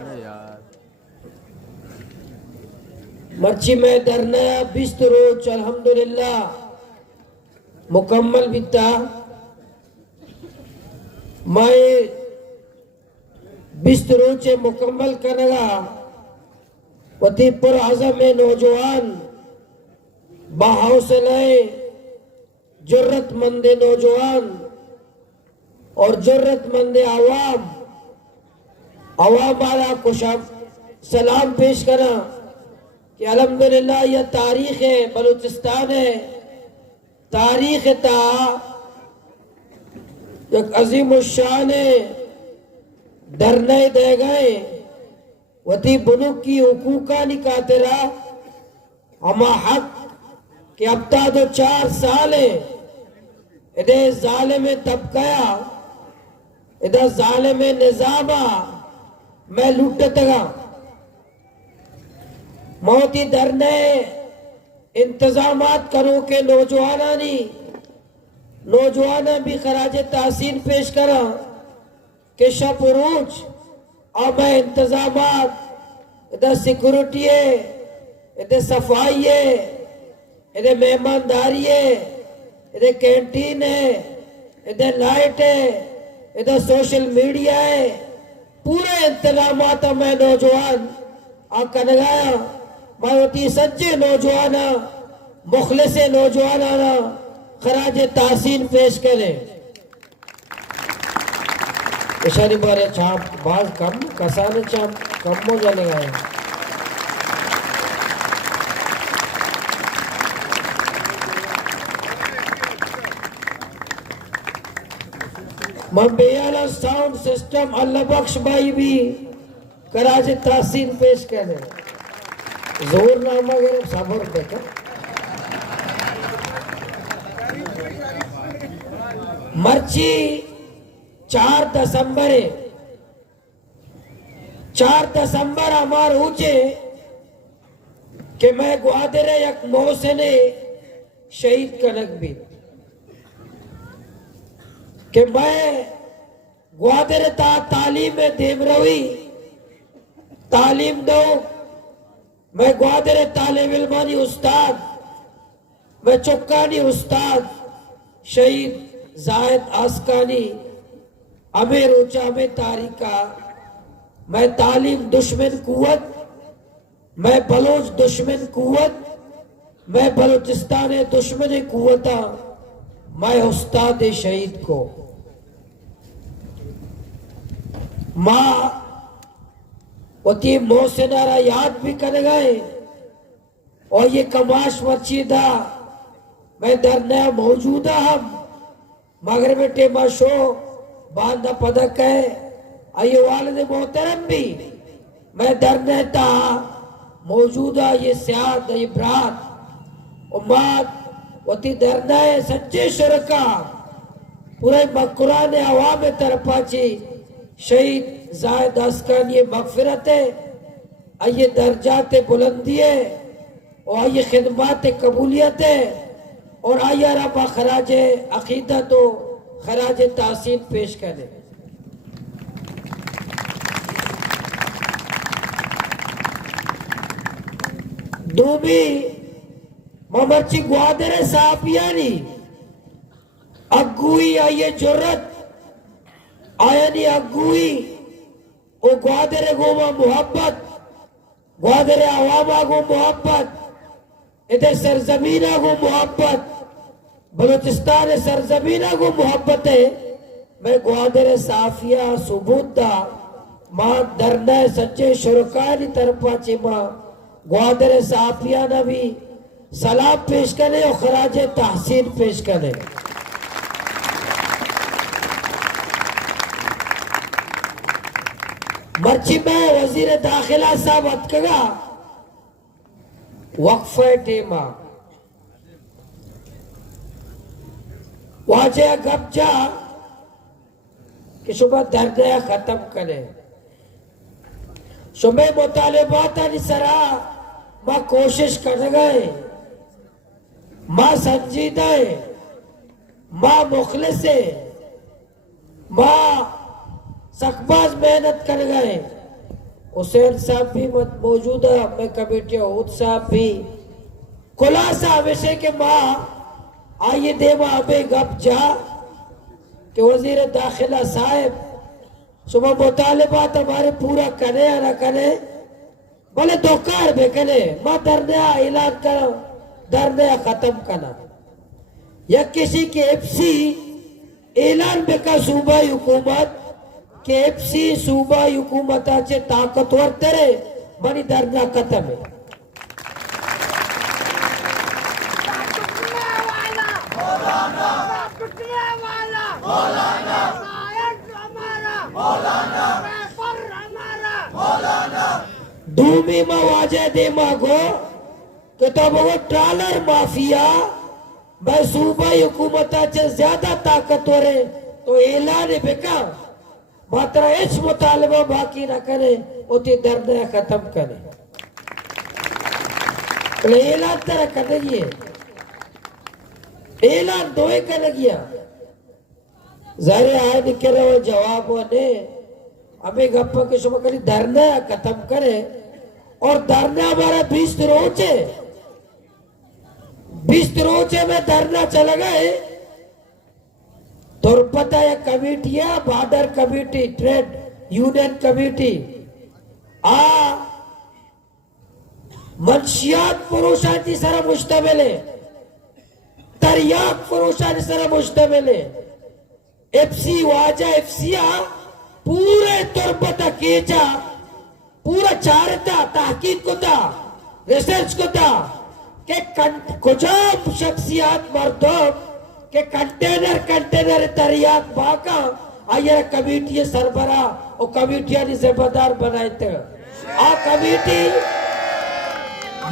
अरे यार मर्ची में डरना बिस्तरोच अल्हम्दुलिल्लाह मुकम्मल बिता मैं बिस्तरोचे मुकम्मल करेगा वती पुर आज़म नौजवान बाहौसले जुर्रतमंद नौजवान और जुर्रतमंद आवाम वाला खुशाब सलाम पेश करा कि अल्हम्दुलिल्लाह यह तारीख है बलूचिस्तान है तारीख ता एक अजीम शान धरने दे गए वती बुनुक की हुकूका निकातरा हमा हक कि अब ता दो 4 साल है इधे जालिम तबकाया इधर जालिम निजामा मैं लूटतगा मौती धरने इंतजामात करो के नौजवाना भी खराज तासीन पेश करा के शब रोज और मैं इंतजामात इधर सिक्योरिटी है इधर सफाई है इधर मेहमानदारी है इधर कैंटीन है इधर लाइट है इधर सोशल मीडिया है पूरे इंतजामात मैं नौजवान आकर लगाया मैं होती सच्चे नौजवान मुखलिस नौजवान खराज तासीन पेश करे इशारे बारे छाप बाज कम कसाने छाप कम हो जाने गए मबेयाला साउंड सिस्टम अल्लाह बख्श भाई भी कराज तासीन पेश करे जोर नामा वगैरह सबर देखा मर्ची 4 दिसंबर 4 दिसंबर हमार ऊंचे कि मैं ग्वादरे एक मोहसिन शहीद कनक भी कि मैं ग्वादरे ता तालीम में देव रवी तालीम दो मैं ग्वादरे तालिब इल्मानी उस्ताद मैं चुक्कानी उस्ताद शहीद जायद आसकानी अमीर ऊंचा में तारिका मैं तालीम दुश्मन कुवत मैं बलोच दुश्मन कुवत मैं बलोचिस्तान दुश्मन कुवता मैं उस्ताद शहीद को माँ वती मोहसिनारा याद भी कर गए और ये कमाश मचीदा मैं दरना मौजूदा हम मगर बेटे मशो बांधा पदक है आये वाले मोहतरम भी मैं दरने ता मौजूदा ये सियाद ये ब्रात उम्माद वती दरना है सच्चे शुरका पूरे मकुरान आवाम तरफाची शहीद जायद आसकान ये मगफिरत है आइए दर्जात बुलंदी है और आइए खिदमात कबूलियत है और आइए रबा खराज अकीदत तो खराज तासीन पेश करे दूबी ममरची ग्वादरे साफियानी अगुई आइए जुर्रत आयानी अगुई ओ ग्वादरे गोमा मोहब्बत ग्वादरे आवामा गो मोहब्बत इधर सरजमीना गो मोहब्बत बलूचिस्तान सरजमीना गो मोहब्बत है मैं ग्वादरे साफिया सुबूदा माँ दरना सच्चे शुरकानी तरफा चिमा ग्वादरे साफिया ना भी सलाम पेश करे और खराज तहसीन पेश करे मर्ची में वजीर दाखिला साहब अतकगा वक्फे टेमा वाजे गब्जा कि सुबह दर्द खत्म करे सुबह मुतालिबात सरा माँ कोशिश कर गए माँ संजीदा है माँ मुखलिस है माँ सकबाज मेहनत कर गए हुसैन साहब भी मौजूद है, मैं कमेटी हूद साहब भी खुलासा हमेशा के माँ आइए देवा अबे गप जा कि वजीर दाखिला साहब सुबह मुतालिबात हमारे पूरा करे या ना करे, भले दोकार में करे, माँ धरना ऐलान करो, धरना खत्म करना या किसी के एफसी ऐलान बेका सूबाई हुकूमत के एफसी सूबाई हुकूमताचे ताकतवर तेरे बनी धरना खत्म है। धूमी में वाजे दे मागो कि तब वो ट्रालर माफिया भाई सूबाई हुकूमताचे ज्यादा ताकतवर है तो ऐलान बेका मात्र इस मुतालबा बाकी न करे उती धरना खत्म करे। ऐलान तरह कर लगी ऐलान दोए कर लगिया जारे आए निकले वो जवाब ने हमें गप्पा के शुभ करी धरना खत्म करे और धरना हमारा 20 रोजे 20 रोजे में धरना चला गए तो पता है कमेटियां border committee trade union committee आ मंशियात फरोशाती सरा मुश्तमिल है, तरियाक फरोशाती सरा मुश्तमिल है। एफसी वाजा एफसिया पूरे तुरबता केचा पूरा चारता तहकीक को था रिसर्च को था कि कुछ शख्सियात मर्दों के कंटेनर तरियाक बाका आयर कमेटी सरबरा और कमेटियां जिम्मेदार बनाए थे आ कमेटी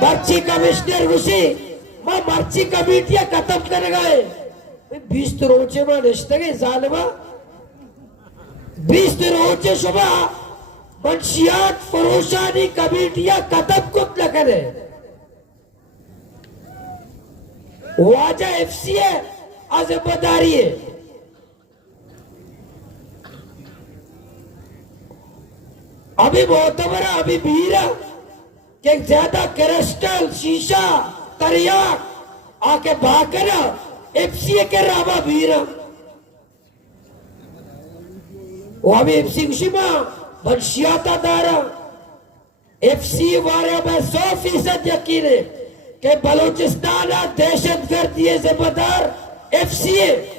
मर्ची कमिश्नर घुसी मां मर्ची कमेटियां खत्म कर गए 20 रोजे में रिश्ते के जालिमा 20 रोजे सुबह मंशियात फरोशानी कमेटियां खत्म कुछ न करे वाजा एफसी है जिम्मेदारी है। अभी मोतबरा अभी भीरा कि ज्यादा क्रिस्टल शीशा तरियाक आके भाकर एफसी के रामा भीरा वो अभी एफसी खुशीमा मंशियाता दारा एफसी वाले में 100% यकीन है कि बलूचिस्तान दहशतगर्द ये जिम्मेदार एफसी है।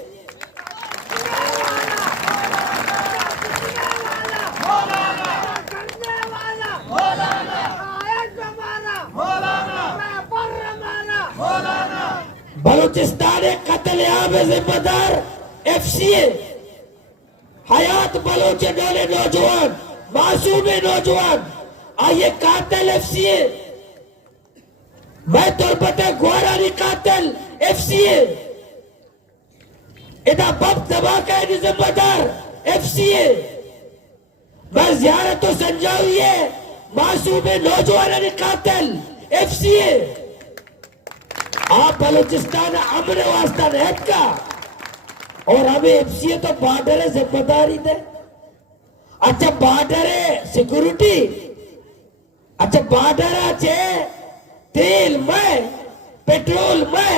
बलूचिस्तान कत्ल आम जिम्मेदार एफसी है। हयात बलोच डोले नौजवान मासूम नौजवान आइए कातिल एफसी है। मैं तो पता ग्वारानी कातिल एफसी है। इधर बम धमाका है जिम्मेदार एफसी है। मैं जियारत तो संजावी है मासूम नौजवान कातिल एफसी है। आप बलूचिस्तान अमन वास्ता रहत का और हमें एफसी तो बॉर्डर है जिम्मेदारी दे। अच्छा बॉर्डर है सिक्योरिटी, अच्छा बॉर्डर है तेल में पेट्रोल में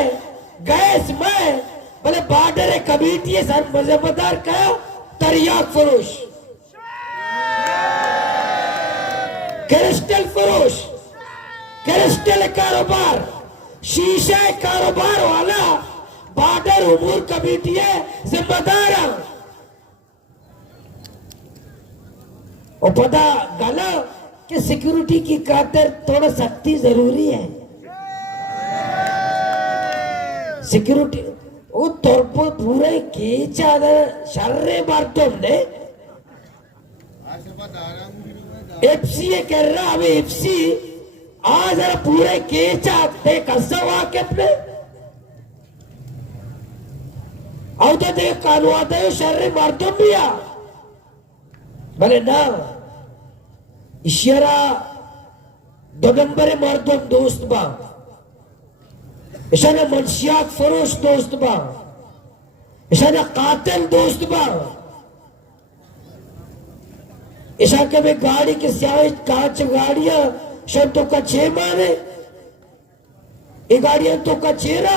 गैस में बोले बॉर्डर है कमेटी है सर जिम्मेदार का तरियाक फरोश क्रिस्टल फरोश क्रिस्टल कारोबार शीशा कारोबार वाला बॉर्डर उमूर कमेटी है जिम्मेदार। और पता गला कि सिक्योरिटी की खातिर थोड़ा सख्ती जरूरी है। सिक्योरिटी वो तोरपो पूरे के चादर शर्रे मारते हमने एफसी कह रहा हमें एफसी आज पूरे के चाहते कसम आके अपने और तो देख कानून शर्रे मारते भी आ भले ना इशारा 2 नंबर मर्दों दोस्त बा इशारा मंशियात फरोश दोस्त बा इशारा कातिल दोस्त बा ऐसा के में गाड़ी के सियाए कांच गाड़ियां शब्दों का छे माने ये गाड़ियां तो का चेहरा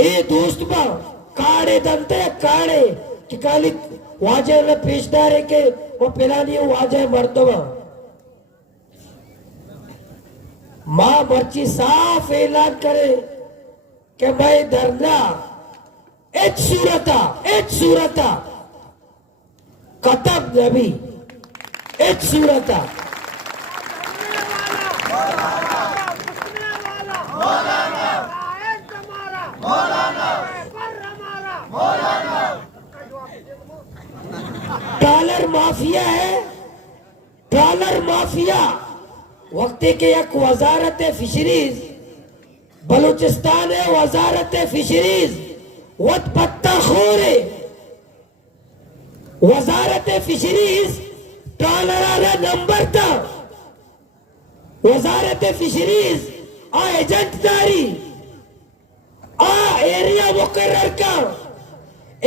ए दोस्त बा काड़े दंते काड़े कि काली वाजे ने पेशदार है के वो पिलानी वाजे मर्दवा मां मर्ची साफ ऐलान करे कि मैं धरना एच सूरता कतब नबी एच सूरता ट्रॉलर माफिया है ट्रॉलर माफिया वक्त के एक वजारत फिशरीज बलूचिस्तान है वजारत फिशरीज वत पत्ता खोरे वजारत फिशरीज ट्रॉलर नंबर था वजारत फिशरीज आ एजेंटदारी आ एरिया मुकर्रर का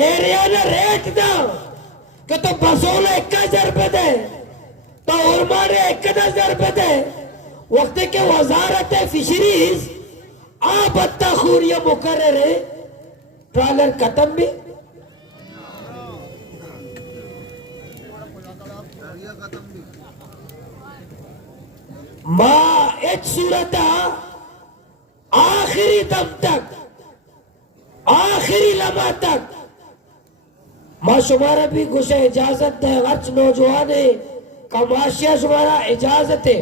एरिया ने रेट दा कि तो बसोला 1000 रुपए दे तो उर्माने 1000 रुपए दे वक्त के वजारत फिशरीज आ बत्ता खूरिया मुकर्रर है ट्रॉलर खत्म भी मां एक सूरत आखिरी दम तक आखिरी लम्हा तक मां शुमारा भी गुस्से इजाजत है अर्च नौजवान कमाशिया शुमारा इजाजत है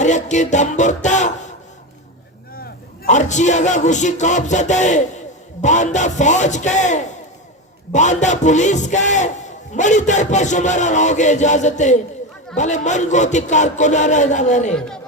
अरे की दम्बुरता अर्ची अगा गुशी कौबजत है बांदा फौज के बांदा पुलिस के बड़ी तरफ शुमारा रहोगे इजाजत है भले मन गोती कारकुना रहे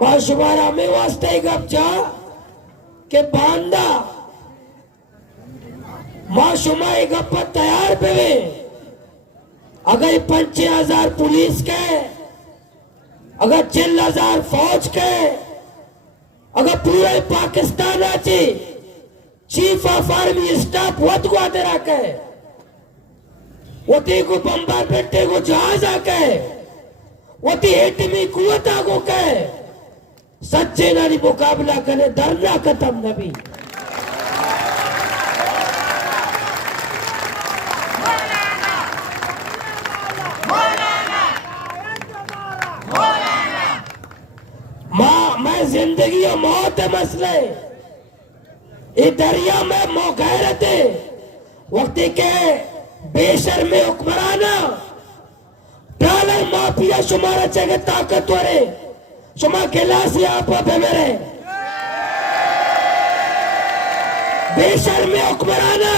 माशुमारा में वास्ते गपचा के बांदा माशुमा गप तैयार पे अगर 5000 पुलिस के अगर 4000 फौज के अगर पूरे पाकिस्तान आचे चीफ ऑफ आर्मी स्टाफ वत गुआते रखे वो को बम्बार बेटे को जहाज आके वो एटमी कुवत आगो के सच्चे नारी मुकाबला करे धरना खत्म नबी मां मैं जिंदगी और मौत है मसले ये दरिया में गैरत है वक्त के बेशर्म हुक्मराना ट्रॉलर माफिया शुमारा जगह ताकतवर है शुमा गिलासी आप मेरे बेशर्म हुक्मराना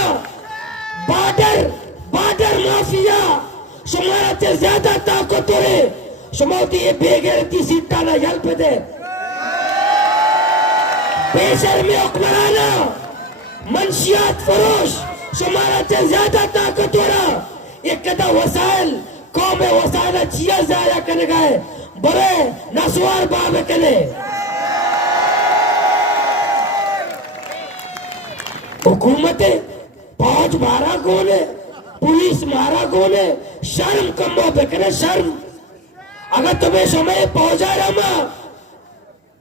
बॉर्डर माफिया शुमारा से ज्यादा ताकतवर है शुमाती ये बेगैरती सीटा ना यल पे दे बेशर्म हुक्मराना मंशियात फरोश शुमारा से ज्यादा ताकतवर एक कदा वसाइल कौम वसाइल जिया जाया करने गए बड़े नसवार बाब कने हुकूमत फौज मारा कौन है पुलिस मारा कौन है शर्म कम बेकने शर्म अगर तुम्हें समय पहुंचा रमा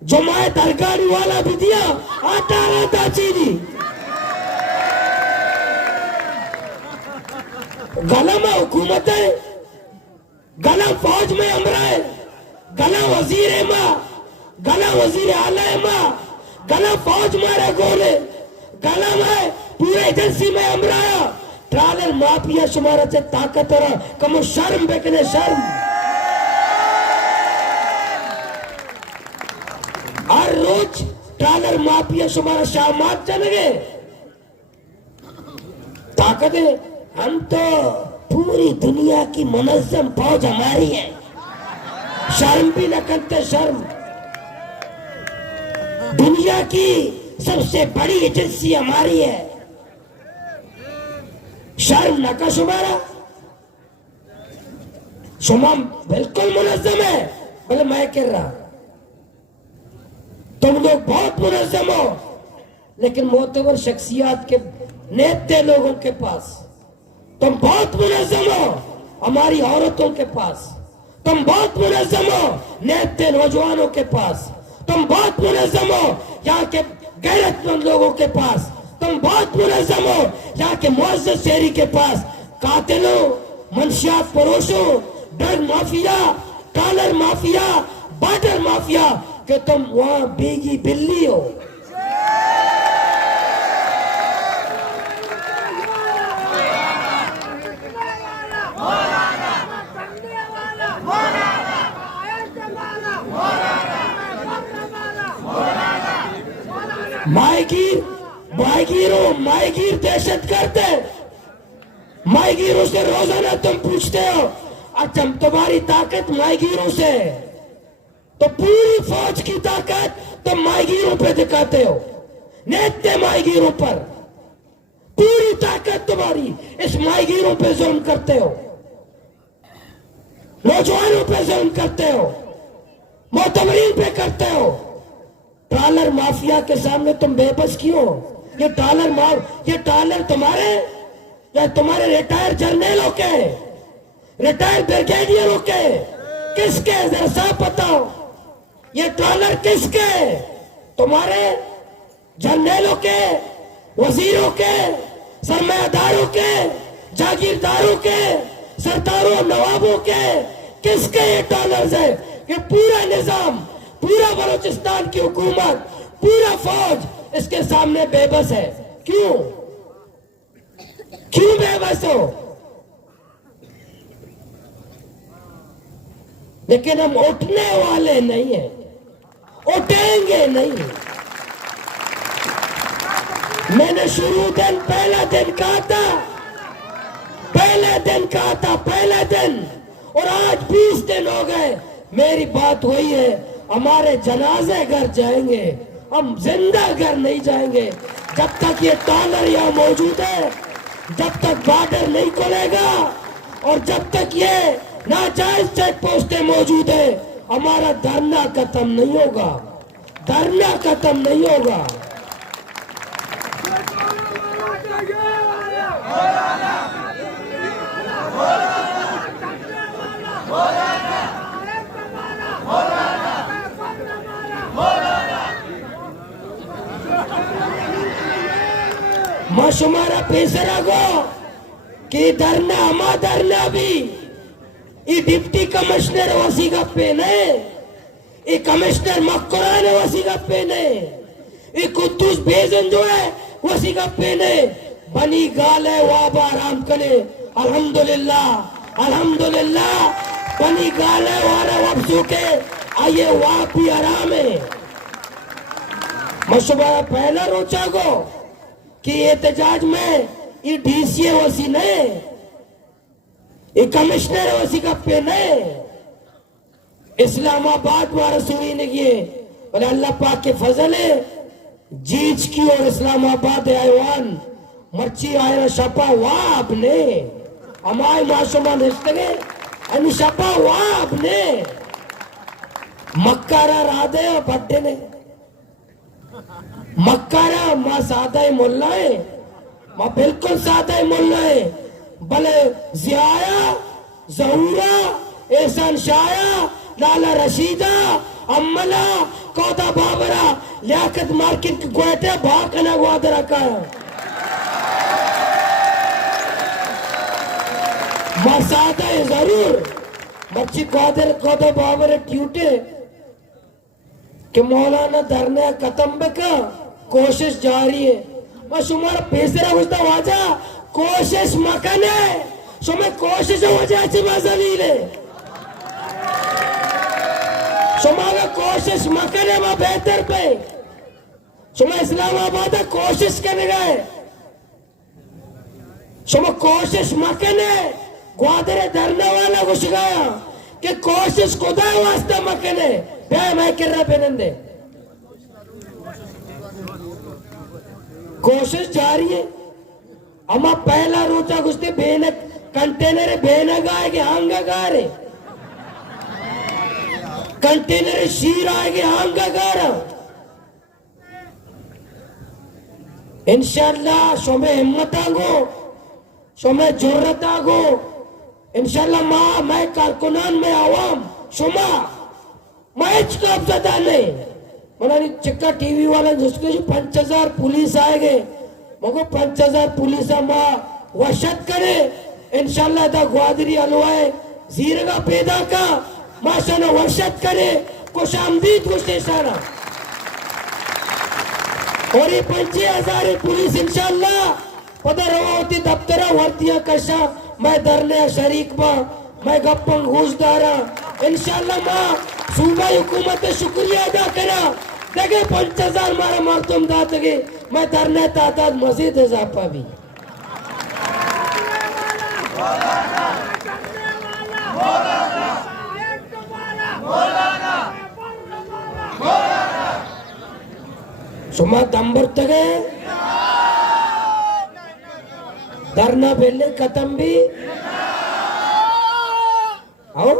जो माए तरकारी वाला भी दिया आटा रहता चीनी गलम हुकूमत है गलम फौज में अमरा है गला वजीर है माँ गला वजीर आला है माँ गला फौज मारे गोले गला में पूरे एजेंसी में अमराया ट्रॉलर माफिया शुमारा से ताकत और कम शर्म बेकने शर्म हर रोज ट्रॉलर माफिया शुमारा शामात चल गए ताकत है। हम तो पूरी दुनिया की मुनज़्ज़म फौज हमारी है, शर्म भी न करते, शर्म। दुनिया की सबसे बड़ी एजेंसी हमारी है, शर्म न का शुमारा। शुमा बिल्कुल मुनज़्ज़म है, बोले मैं कह रहा तुम लोग बहुत मुनज़्ज़म हो, लेकिन मोतबर शख्सियत के नेते लोगों के पास तुम बहुत मुनज़्ज़म हो, हमारी औरतों के पास तुम बहुत मुनज़्ज़म हो, नेते नौजवानों के पास तुम बहुत मुनज़्ज़म हो, यहाँ के गैरतमंद लोगों के पास तुम बहुत मुनज़्ज़म हो, यहाँ के मुअज़्ज़ज़ शहरी के पास कातिलों, मंशियात फरोशों, drug mafia, dollar mafia, border mafia कि तुम वहां भीगी बिल्ली हो। मायगीर दहशत करते, मायगीरों से रोजाना तुम पूछते हो, अच्छा तुम्हारी ताकत मायगीरों से, तो पूरी फौज की ताकत तुम मायगीरों पे दिखाते हो, नेते मायगीरों पर पूरी ताकत तुम्हारी इस मायगीरों पे जुल्म करते हो, नौजवानों पे जुल्म करते हो, मोतबरीन पे करते हो। डॉलर माफिया के सामने तुम बेबस क्यों? ये डॉलर तुम्हारे या तुम्हारे रिटायर्ड जर्नलों के, रिटायर्ड ब्रिगेडियरों के, किसके जरा साफ बताओ, ये डॉलर किसके? तुम्हारे जर्नलों के, वजीरों के, सरमायादारों के, जागीरदारों के, सरदारों नवाबों के, किसके ये डॉलर्स है? ये पूरा निजाम, पूरा बलूचिस्तान की हुकूमत, पूरा फौज इसके सामने बेबस है। क्यों बेबस हो? लेकिन हम उठने वाले नहीं हैं, उठेंगे नहीं। मैंने शुरू दिन पहला दिन कहा था, पहले दिन, और आज 20 दिन हो गए मेरी बात हुई है, हमारे जनाजे घर जाएंगे, हम जिंदा घर नहीं जाएंगे जब तक ये डॉलर यहाँ मौजूद है, जब तक बॉर्डर नहीं खुलेगा और जब तक ये नाजायज चेक पोस्टें मौजूद है, हमारा धरना खत्म नहीं होगा, धरना खत्म नहीं होगा। माशुमारा पेशरा गो कि धरना भी ये डिप्टी कमिश्नर वसीगा पेने, ये कमिश्नर मक्कुरान वसीगा पेने, ये कुद्दूस बेजन जो है वसीगा पेने, बनी गाल है वाबा आराम करे, अल्हम्दुलिल्लाह बनी गाल है वारा वब्सू के आइए वाह भी आराम है। मशुबा पहला रोचा गो कि एहतजाज में ये डीसीए वसी ने, ये कमिश्नर वसी का पे ने, इस्लामाबाद वाला सुनी ने किए, बोले अल्लाह पाक के फजल है, जीज की और इस्लामाबाद आयवान मर्ची आया शपा वाह आपने, हमारे मासूमान रिश्ते अनि शपा वाह आपने, मक्कारा राधे और भट्टे ने, मक्कारा मां सादा मुल्ला है, मां बिल्कुल सादा मुल्ला है, भले जियाया, जहूरा, एहसान शाया, लाला रशीदा, अम्मला, कौदा बाबरा, लियाकत मार्किन के गोयटे भागना ग्वादरा का मां सादा है जरूर, मच्छी ग्वादर कौदा बाबरा ट्यूटे कि मौलाना धरने खत्म का कोशिश जारी है। मैं शुमार पेसरा गुस्ता वाजा कोशिश मकने शुमे कोशिश वजह से मजलील है, शुमार कोशिश मकने में बेहतर पे शुमे इस्लामाबाद कोशिश करने गए, शुमा कोशिश मकने ग्वादरे धरने वाला घुस गया कि कोशिश खुदा वास्ते मकने बे मैं कर रहा बेनंदे कोशिश जारी है अमा पहला रोचा घुसते बेन कंटेनर बेन गाए के हांग गारे कंटेनर शीर आएगे हांग गारा इंशाल्लाह शोमे हिम्मत आगो शोमे जुर्रत आगो इंशाल्लाह माँ मैं कारकुनान में आवाम शुमा मैच कब जदा नहीं मना चिक्का टीवी वाला जिसके 5000 पुलिस आएगे मगो 5000 पुलिस माँ वशत करे इंशाल्लाह दा ग्वादरी अलवाए जीरगा पैदा का माशाल्लाह वशत करे खुशामदीद गुस्से सारा और ये 5000 पुलिस इंशाल्लाह पता रवा होती दफ्तरा वर्तियां कशा मैं धरने शरीक माँ मैं गप्पन घूसदारा इंशाल्लाह माँ सूबा हुकूमत शुक्रिया अदा करा देखे 5000 मारा मारतुम दातगे मैं धरने तादाद मजीद इजाफा भी सुमा दंबर तगे धरना बेले खत्म भी आओ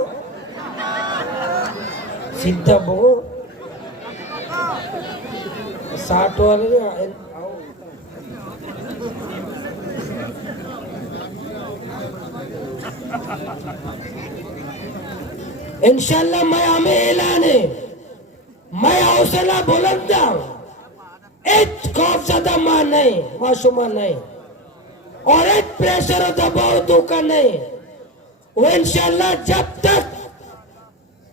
सीधा बो 60 वाले आओ इंशाल्लाह मैं हमें ऐलान है मैं हौसला बुलंदा एक खौफ ज़दा मां नहीं माशुमा नहीं और एक प्रेशर और दबाव धोखा नहीं वो इंशाल्लाह जब तक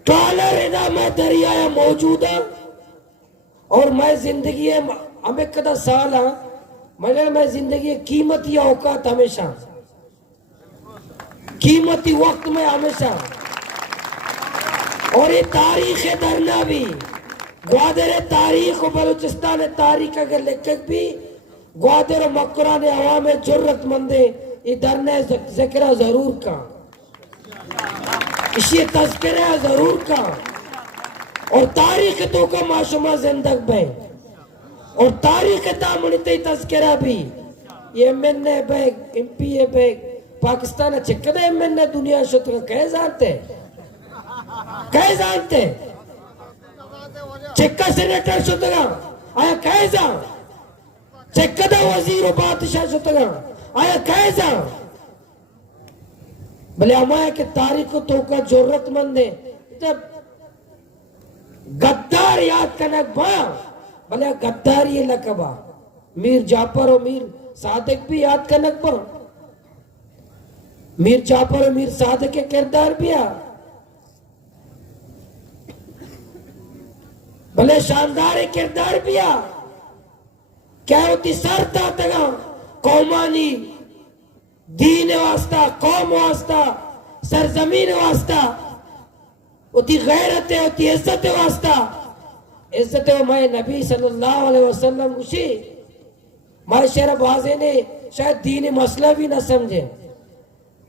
ट्रॉलर इधर में दरिया मौजूद है और मैं जिंदगी हमें कदा साल हाँ मगर मैं जिंदगी कीमती औकात हमेशा कीमती वक्त में हमेशा और ये तारीख धरना भी ग्वादर तारीख और बलूचिस्तान तारीख अगर लेखक भी ग्वादर और मक्रा ने हवा में जरूरतमंदे ये धरने जिक्र जरूर का इसी तस्करा जरूर का और तारीख तो का माशुमा जिंदग में और तारीख तामणिते तस्करा भी ये MNA bag MPA bag Pakistan चिक्कदा एमएनए दुनिया शत्रु कह जानते चिक्का सेनेटर शुतगा आया कैसा चिक्कदा वजीर बादशाह शुतगा आया कैसा भले हमारे के तारीख को तो का जरूरतमंद है जब गद्दार याद करना बा भले गद्दार ये लकबा मीर जाफर और मीर सादिक भी याद करना बा मीर जाफर और मीर सादिक के किरदार भी आ भले शानदार किरदार भी आ क्या होती सरता तगा कौमानी दीन वास्ता कौम वास्ता सरजमीन वास्ता होती गैरत होती इज्जत वास्ता इज्जत मैं नबी सल्लल्लाहु अलैहि वसल्लम उसी माशरा बाजे ने शायद दीनी मसला भी ना समझे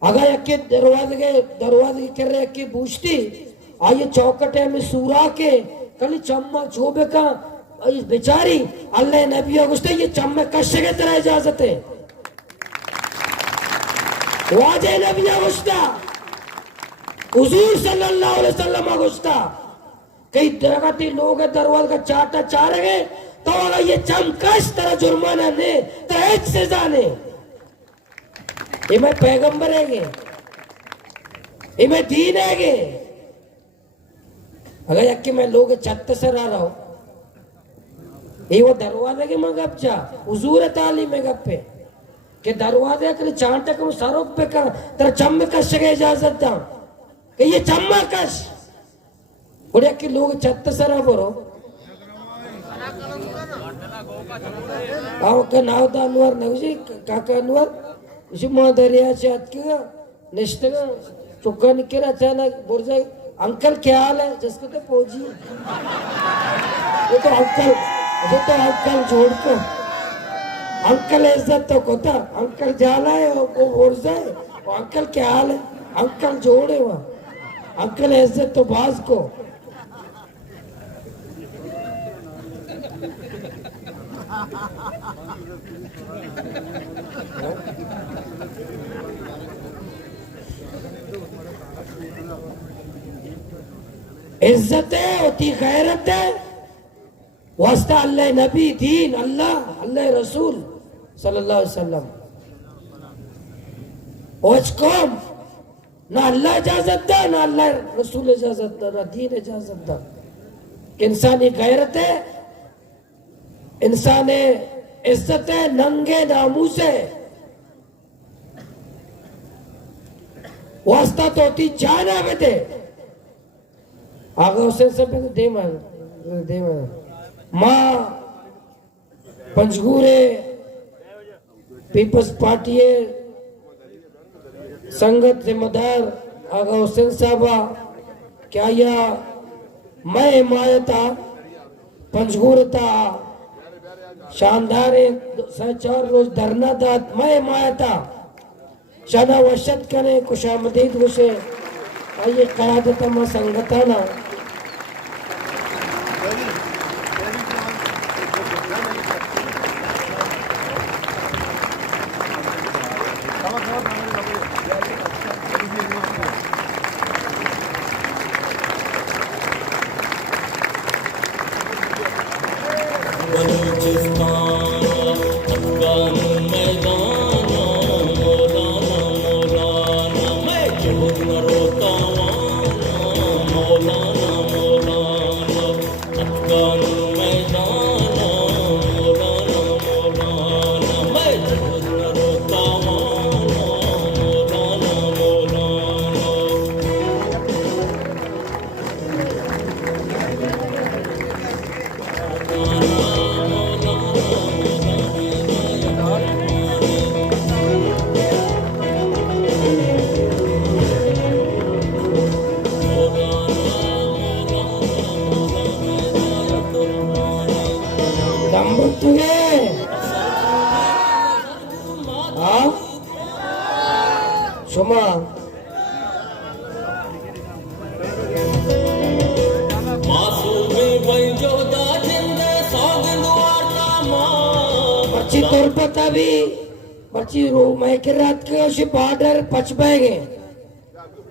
अगर यके दरवाजे कर रहे की पूछती आइए चौकटे में सूरा के कल चम्मा छोबे का बेचारी अल्लाह नबी अगुस्ते ये चम्मे कश के तरह इजाजत है वाजे नबी अगुस्ता हुजूर सल्लल्लाहु अलैहि वसल्लम अगुस्ता कई दरगती लोग दरवाजे का चाटा चार गए तो अगर ये चमकश तरह जुर्माना ने तो एक सजा ने ये मैं पैगंबर है ये मैं दीन है अगर यक्की मैं लोग छत सर आ रहा हूं ये वो दरवाजे के मैं गप जा हुजूर तालीम में गप पे के दरवाजे के चांटे को सरोप पे कर तेरा चम्मे कश के इजाजत दा कि ये चम्मा कश और यक्की लोग छत सर आ बोरो आओ का नाव दा अनवर नवजी काका अनवर इसी दरिया से अटकेगा निश्चित चुका निकल अचानक बोल जाए अंकल क्या हाल है जिसको तो पहुंची ये तो अंकल छोड़ को अंकल इज्जत तो कोता अंकल जाला है वो बोर्स है वो अंकल क्या हाल है अंकल जोड़े वहाँ अंकल इज्जत तो बाज को इज्जत है होती गैरत है वास्ता अल्लाह नबी दीन अल्लाह अल्लाह रसूल सल्लल्लाहु अलैहि वसल्लम ओच कौम ना अल्लाह इजाजत दा ना अल्लाह रसूल इजाजत दा ना दीन इजाजत दा इंसानी गैरत है इंसान इज्जत है नंगे नामूस है वास्ता तो होती जाना बेटे आगे उसे सब दे माँ पंचगूरे पीपल्स पार्टी संगत जिम्मेदार आगा हुसैन साहबा क्या या मैं हिमायता पंचगूरता शानदार 4 रोज धरना दात मैं हिमायता शाना वशत करे खुशामदीद हुसे आइए कयादत में संगताना Cuma पर्ची तौर पता भी पर्ची रो मैं के रात के उसे बॉर्डर पचपेगे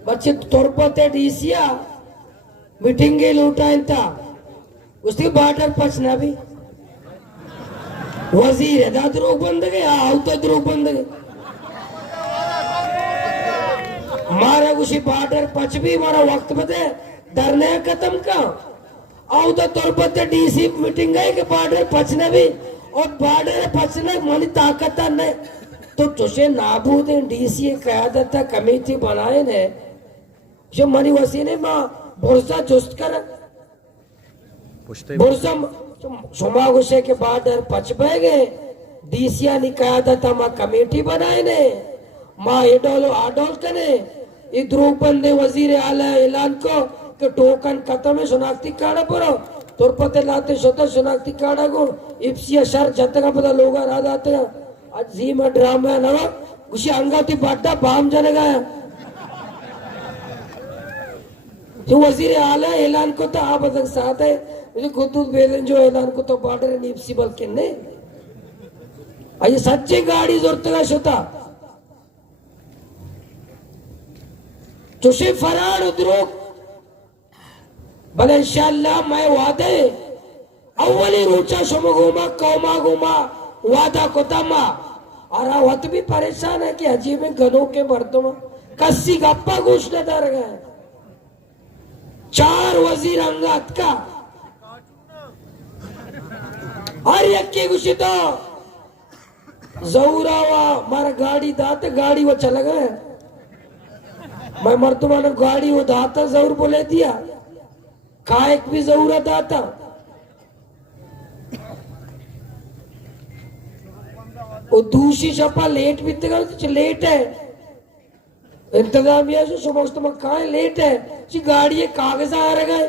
पर्ची तौर पते डीसिया मीटिंग के लूटा इंता उसके बॉर्डर पचना भी वजीर है दाद रोग बंद गए आउट रोग बंद गए मारा उसी बॉर्डर पच भी मारा वक्त बते धरने खत्म का आओ तो तौर पर डीसी मीटिंग गई के बॉर्डर पचने भी और बॉर्डर पचने मानी ताकत नहीं तो तुझे नाबूद डीसी क़यादत कमेटी बनाए ने जो मनी वसीने मां बोर्सा जुस्त कर बोर्सा शुमा गुस्से के बॉर्डर पच गए डीसी ने क़यादत मां कमेटी बनाए ने मां एडोलो आडोल कने इधरों बंदे वजीर आला ऐलान को कि टोकन खत्म है शनाख्ती कार्ड परो तौर पते लाते शोता शनाख्ती कार्ड को इप्सिया शर जतगा पता लोग आ जाते हैं आज जी में ड्रामा ना उसी अंगाती बाटा बाम जाने गया जो वजीर आला ऐलान को तो आप तक साथ है मुझे खुद बेलन जो ऐलान को तो बॉर्डर इप्सी बल के ने आज सच्ची गाड़ी जरूरत का शोता तुझे फरार उद्रोग भले इंशाअल्लाह मैं वादे अव्वली रोचा शमगोमा कौमागोमा वादा कोतामा और वत भी परेशान है कि हजी में गनों के मर्दों में कस्सी गप्पा घोषणा दर गए 4 वजीर अंगात का हर एक की खुशी तो जरूरावा मारा गाड़ी दात गाड़ी वो चला गया मैं मर्दुमा ने गाड़ी वो दाता जरूर बोले दिया कायक भी जरूरत आता वो दूसरी छपा लेट भी तो लेट है इंतजामिया से समझ तो कहा लेट है उसी गाड़ी कागज आ रहे गए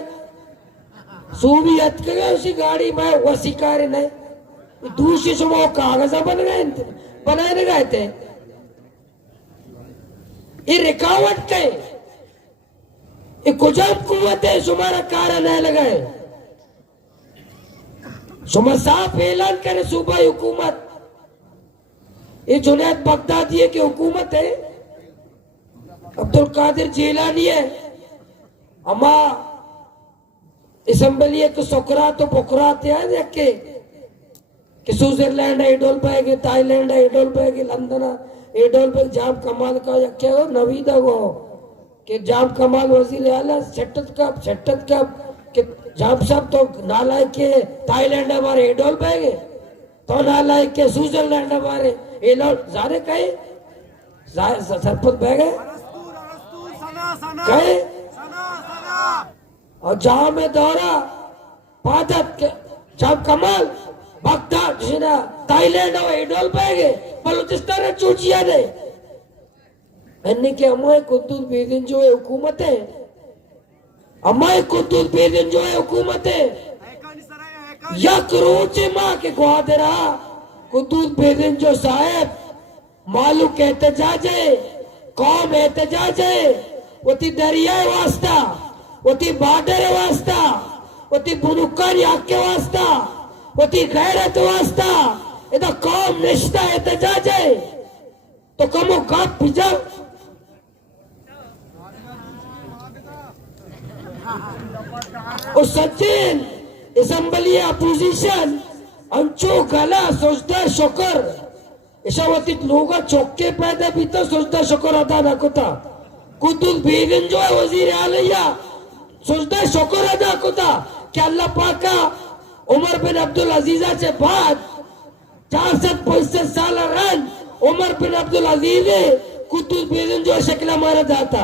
सूबी हथ के गए उसी गाड़ी में वसी कार्य नहीं दूसरी सुबह कागजा बनाने गए थे। ये रिकावट थे, ये कुजब कुवत है, तुम्हारा कारण है लगाए। सुबह साफ ऐलान करे सूबाई हुकूमत, ये जुनैद बगदादी की हुकूमत है, अब्दुल कादिर जिलानी है, अमा असेंबली एक सोकरात पोकरात है देख के स्विट्जरलैंड एडोलबर्ग, थाईलैंड एडोलबर्ग, लंदन एडोलबर्ग जाम कमाल का यक्के हो नवीदा को कि जाम कमाल वजीर आला सेटत कब कि जाम सब तो नालायक के थाईलैंड हमारे एडोलबर्ग है, तो नालायक के स्विट्जरलैंड हमारे एडोल जारे कहे सरपंच बह गए कहे और जहां में दौरा पादत जाम कमाल बगदाद थाईलैंड और एडोलबर्ग बलूचिस्तान चूचिया ने अन्य के अमाय कुतुब बेदिन जो है हुकूमत है, अमाय कुतुब बेदिन जो है हुकूमत है, या करोचे माँ के ग्वादरा कुतुब बेदिन जो साहब मालूक एहतजाज है, कौम एहतजाज है, वो ती दरिया वास्ता, वो ती बाडर वास्ता, वो ती बुनुकान याके वास्ता, वो ती गैरत वास्ता, इधर कौम निश्ता एहतजाज है, तो कमो गाप पिजा और सचिन असेंबली अपोजिशन अंचो गला सोचता शुक्र इशावतीत लोग चौके पैदा भी तो सोचता शुक्र अदा ना कोता कुतुब बेगम जो है वजीर आलिया सोचता शुक्र अदा कोता कि अल्लाह पाक का उमर बिन अब्दुल अजीजा से बाद 465 साल रन उमर बिन अब्दुल अजीज कुतुब बेगम जो शक्ल मारा जाता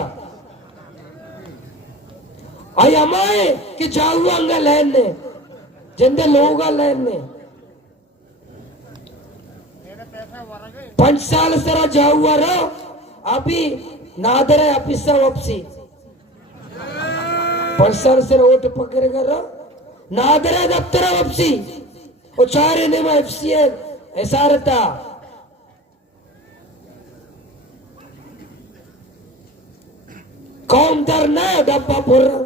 आई हमारे कि जाऊंगा लैन ने जिंदे लोग लैन ने 5 साल सरा जाऊआ रहो अभी नादर है अपिसा वापसी 5 साल सरा वोट पकड़ेगा रहो नादर है दफ्तर वापसी और 4 ने में एफसीएन ऐसा रहता कौम दर ना डब्बा पूरा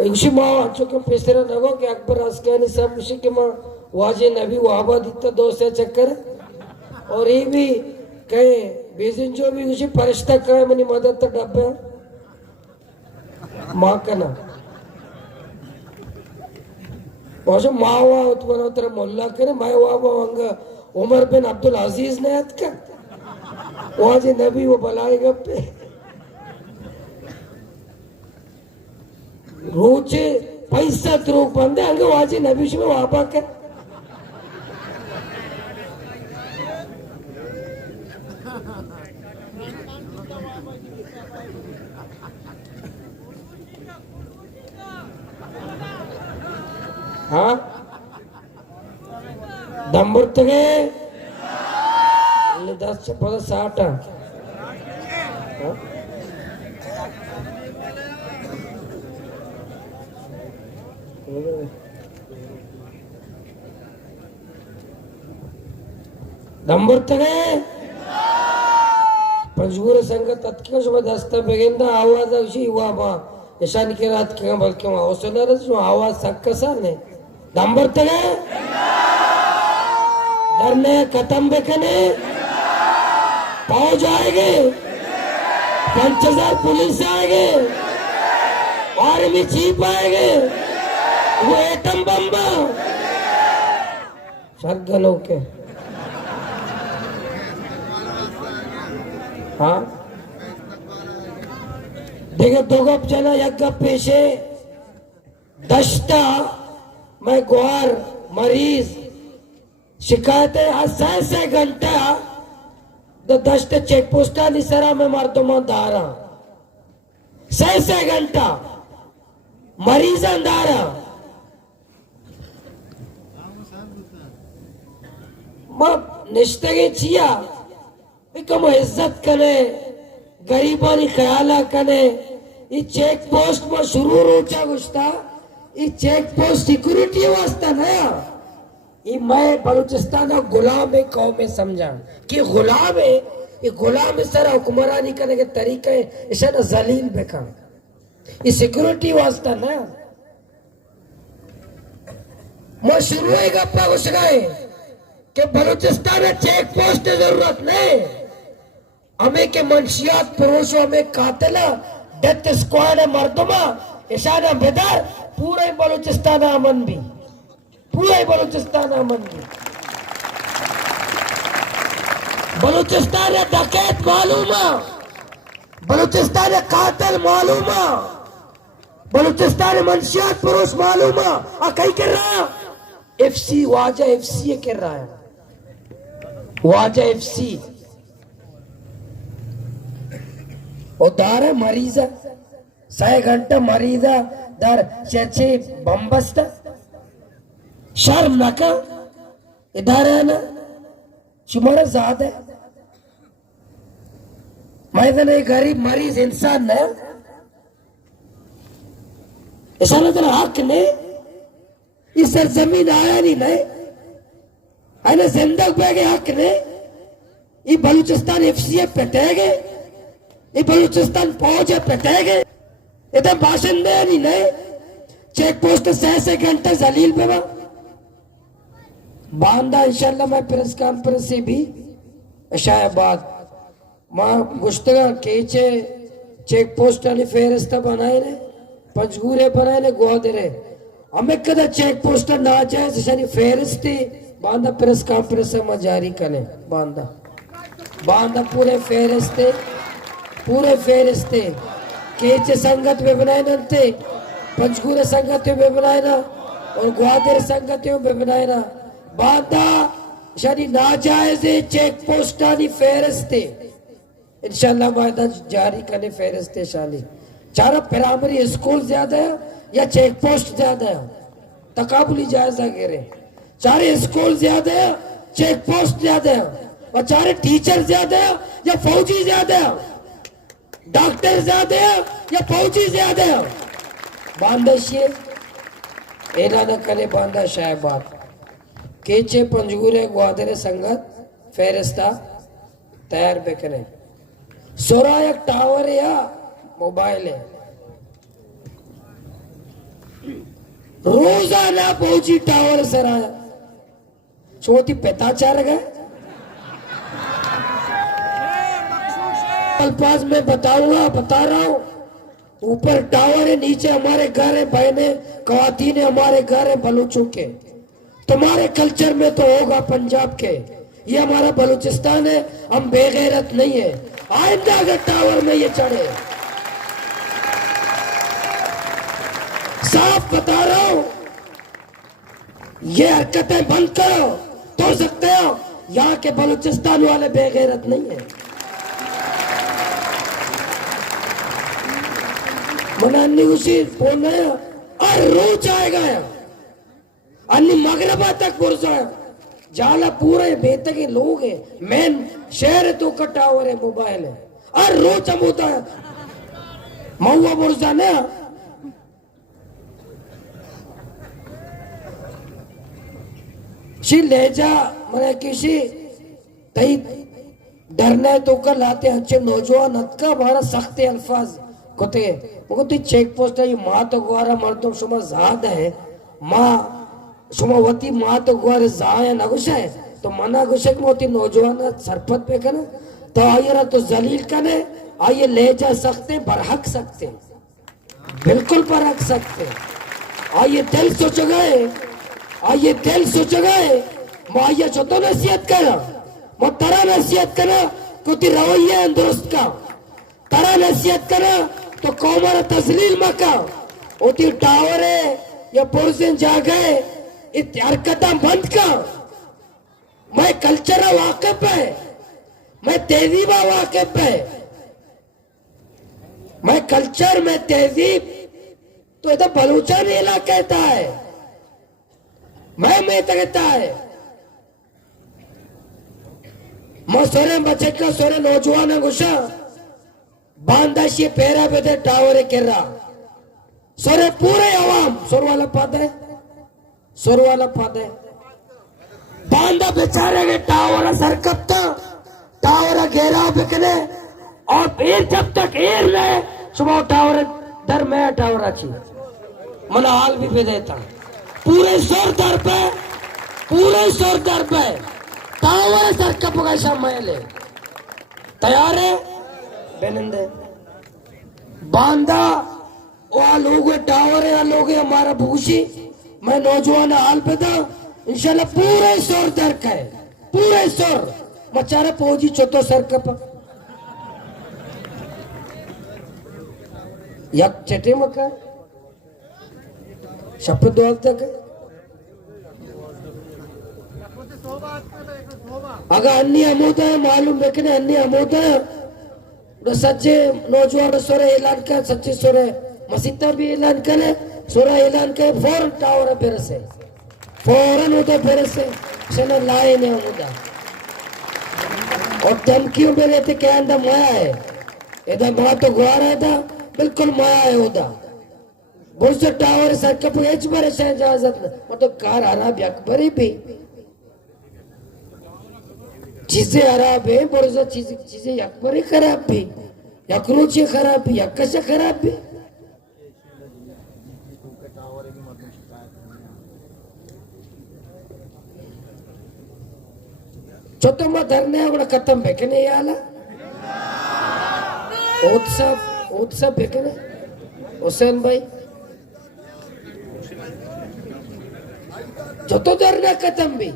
इंशी माँ चुके पेशरा नगो कि अकबर अस्कानी सब उसी के माँ वाजे नबी वहाबा दिता दोस्त है चक्कर और ये भी कहे बेजिन जो भी उसी परिश्ता कहे मनी मदद तो डब्बे माँ का ना वाजो माँ हुआ उत्पन्न उतरा मोल्ला करे माँ वहाबा वंगा उमर बिन अब्दुल अजीज ने याद का वाजे नबी वो बलाएगा पे रोजे पैसा द्रोग बंदे अंगे वाजे नबी में वापा के हाँ दम्बुर्तगे 10 60 दंबुर्तगे पंजूर संगत अतके सुबह दस्ता बेगिंदा आवाज उसी हुआ बा ईशान के रात के बल्कि हौसला जो आवाज सक्का सा ने दंबुर्तगे डरने खत्म बेकने फौज आएंगे 5000 पुलिस आएंगे आर्मी चीफ आएंगे वो एटम बम सरगनों के हाँ देखो दो गप चला एक गप पेशे दस्ता मैं ग्वार मरीज शिकायतें से घंटा तो दस्त चेक पोस्टा निसरा में मर्दमा दारा से घंटा मरीज अंधारा निश्तगे चिया कम इज्जत कने गरीबानी ख्याला कने ये चेक पोस्ट में शुरू रोचा गुस्ता ये चेक पोस्ट सिक्योरिटी वास्ता नया ये मैं बलूचिस्तान गुलाम है कौम में समझा कि गुलाम है ये गुलाम इस तरह हुक्मरानी करने के तरीके इसे ना जलील बेका ये सिक्योरिटी वास्ता ना मैं शुरू ही गप्पा घुस गए कि बलूचिस्तान में चेक पोस्ट की जरूरत नहीं हमें के मंशियात पुरुषों में कातिला डेथ स्क्वाड मर्दुमा इशाना बेदार पूरे बलूचिस्तान अमन भी पूरे बलूचिस्तान अमन भी बलूचिस्तान डकैत मालूम बलूचिस्तान कातिल मालूम बलूचिस्तान मंशियात पुरुष मालूम कहीं कर रहा एफसी वाजा एफसी कर रहा है वाजा एफसी दार मरीजा 6 घंटा मरीजा दार चचे बम्बस्ता शर्म ना का इधर है ना शुमारा ज्यादा है मैं तो नहीं गरीब मरीज इंसान है ऐसा लगता हक ने इस सरजमीन आया नहीं नहीं है ना जिंदग बैगे हक ने ये बलूचिस्तान एफसीएफ पेटेगे ये बलूचिस्तान फौज पेटेगे इधर भाषण दे नहीं नहीं चेक पोस्ट 6 घंटे जलील पे बांदा इंशाल्लाह मैं प्रेस कॉन्फ्रेंस से भी शायद मां गुश्तगा केचे चेक पोस्ट वाली फेरिस्ता बनाए ने पंचगूरे बनाए ने ग्वादरे हमें कदा चेक पोस्ट ना जाए शनी फेरिस्ती बांदा प्रेस कॉन्फ्रेंस में जारी करें बांदा पूरे फेरिस्ते केचे संगत में बनाए नंते पंचगूरे संगत में बनाए ना और ग्वादरे संगत में बनाए ना बांदा शनी नाजायज चेक पोस्ट वाली फेरिस्ते इंशाल्लाह वायदा जारी करने फेरिस्ते शाली चारा प्राइमरी स्कूल ज्यादा है या चेक पोस्ट ज्यादा है तकाबुली जायजा गिरे चारे स्कूल ज्यादा है चेक पोस्ट ज्यादा है और चारे टीचर ज्यादा है या फौजी ज्यादा है डॉक्टर ज्यादा है या फौजी ज्यादा है बांदा शेर ऐलान करे बांदा शाहबाद केचे पंजगूरे ग्वादरे संगत फेरिस्ता तैयार बेकने सोरा एक टावर या मोबाइल है रोजाना पहुंची टावर सराया छोटी पेताचार गए अल्फाज में बता रहा हूं ऊपर टावर है नीचे हमारे घर है बहने खवातीन है हमारे घर है बलूचों के तुम्हारे कल्चर में तो होगा पंजाब के ये हमारा बलूचिस्तान है हम बेगैरत नहीं है आइंदा अगर टावर में ये चढ़े साफ बता रहा हूं ये हरकतें बंद करो तो सकते हो यहाँ के बलूचिस्तान वाले बेगैरत नहीं है मनानी उसी फोन और रोज आएगा अन्य मगरबा तक पुरसा जाला पूरे बेहतर के लोग है मेन शहर तो कटावर है मोबाइल है और रोज हम होता है महुआ पुरसा ने शी ले जा मैंने किसी तई डरने तो कर लाते अच्छे नौजवान का हमारा सख्त अल्फाज कोते वो तो चेक पोस्ट है माँ तो गुआरा मर्दों सुमा ज़्यादा है माँ सुमा वती माँ तो गुआरे ज़ाया ना गुस्सा है तो मना गुस्से में होती नौजवान सरपत पे करना तो आइए ना तो जलील करने आइए ले जा सकते बरहक सकते बिल्कुल बरहक सकते आइए दिल सोच गए माया जो तो नसीहत करा मैं तरा नसीहत करा कुछ रवैया दुरुस्त का तरा नसीहत करा तो कौमारा तस्लील मका होती टावर है या पुरुषन जा गए हरकता बंद का मैं कल्चर वाकिफ है मैं तहजीब वाकिफ है मैं कल्चर में तहजीब तो इधर बलूचा नीला कहता है मैं कहता है मैं सोरे बचत का सोरे नौजवान गुस्सा बांदाशी पेरा पे थे टावर कर रहा सोरे पूरे अवाम सुर वाला पद है, सुर वाला पद है। बांधा बेचारे के टावर सरकप्ता टावर घेराव बिकने और फिर जब तक एर रहे सुबह टावर दर में टावर अच्छी मन हाल भी पे देता पूरे सुर दर पे, पूरे सुर दर पे टावर सरकप का समय ले तैयार है बेनंदे बांधा वो लोग टावर है लोग हमारा भूसी मैं नौजवान हाल पे था इंशाल्लाह पूरे सुर दर का है, पूरे सुर मचारा पहुंची चौथो सरकप यक चटे मका शपथ दोल तक अगर अन्य अमोदा है मालूम बेकने अन्य अमोदा है तो सच्चे नौजवान सोरे ऐलान कर सच्चे सोरे मसीता भी ऐलान करे सोरा ऐलान करे फौरन टावर फिर से फौरन होता फिर से चलो लाए नहीं अमोदा और धमकियों में रहते क्या अंदर माया है इधर माँ तो गुआर है था बिल्कुल माया है उदा बहुत से टावर सरकप एच बारे शायद इजाजत न मतलब कार हराब अकबरी भी चीजें हराब है बहुत से चीजें अकबरी खराब भी यकरूची खराब भी यकश खराब भी चौथा में धरने अपना खत्म बेकने याला उत्सव बेकने हुसैन भाई जो तो धरना खत्म भी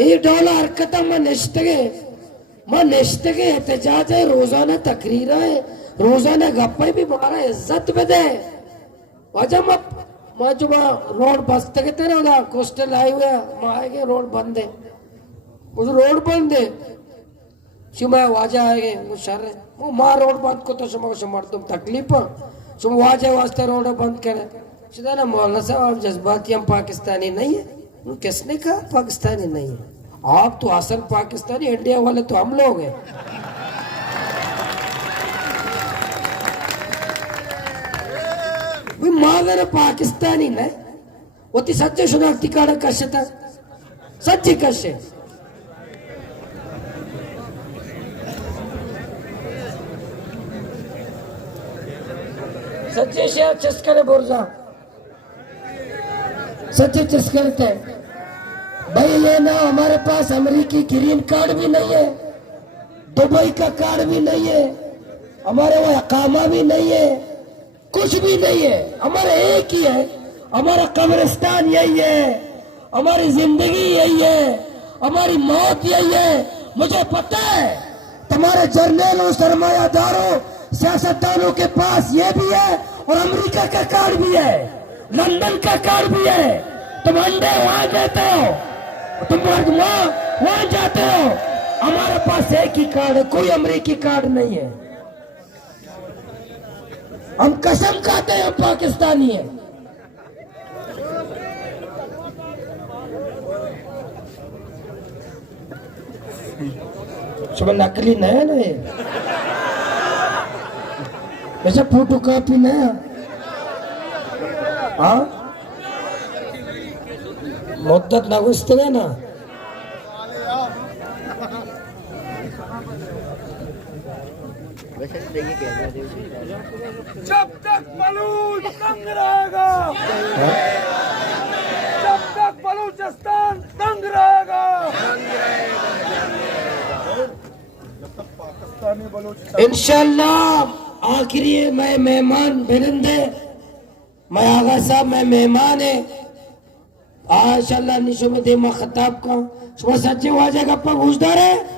ये डॉलर खत्म में निश्चित एहतजाज है रोजाना तकरीर है रोजाना गप्पे भी हमारा इज्जत में दे वजह मत मजुबा रोड बस तक तेरे उधर कोस्टल आए हुए माएगे रोड बंद है उस रोड बंद है शिमा वाजा आएगे वो शर है वो माँ रोड बंद को तो समझ तुम तकलीफ सुम वाजे वास्ते रोड बंद करे सीधा ना मौलाना साहब आप जज्बाती हम पाकिस्तानी नहीं है किसने कहा पाकिस्तानी नहीं है आप तो असल पाकिस्तानी इंडिया वाले तो हम लोग हैं मागर पाकिस्तानी ने वो ती सच्चे शनाख्ती कार्ड कशे था सच्ची कशे सच्चे शेयर चस्करे बोर्जा सच्चे चस्करे थे भाई ये ना हमारे पास अमेरिकी ग्रीन कार्ड भी नहीं है दुबई का कार्ड भी नहीं है हमारे वो अकामा भी नहीं है कुछ भी नहीं है हमारा एक ही है हमारा कब्रिस्तान यही है हमारी जिंदगी यही है हमारी मौत यही है मुझे पता है तुम्हारे जर्नलों सरमायादारों सियासतदानों के पास ये भी है और अमेरिका का कार्ड भी है लंदन का कार्ड भी है तुम अंडे वहां देते हो तुम वहां जाते हो हमारे पास एक ही कार्ड है कोई अमेरिकी कार्ड नहीं है हम कसम खाते हैं पाकिस्तानी है सुबह नकली नया ना ये वैसे फोटो कॉपी नया हाँ मुद्दत ना गुस्ते ना जब तक बलूच तंग रहेगा जब तक बलूचिस्तान तंग रहेगा इंशाल्लाह आखिरी मैं मेहमान बिरंदे मैं आगा साहब मैं मेहमान है इंशाल्लाह निशो में देमा खताब का सुबह सच्चे वाजे गप्पा घुसदार है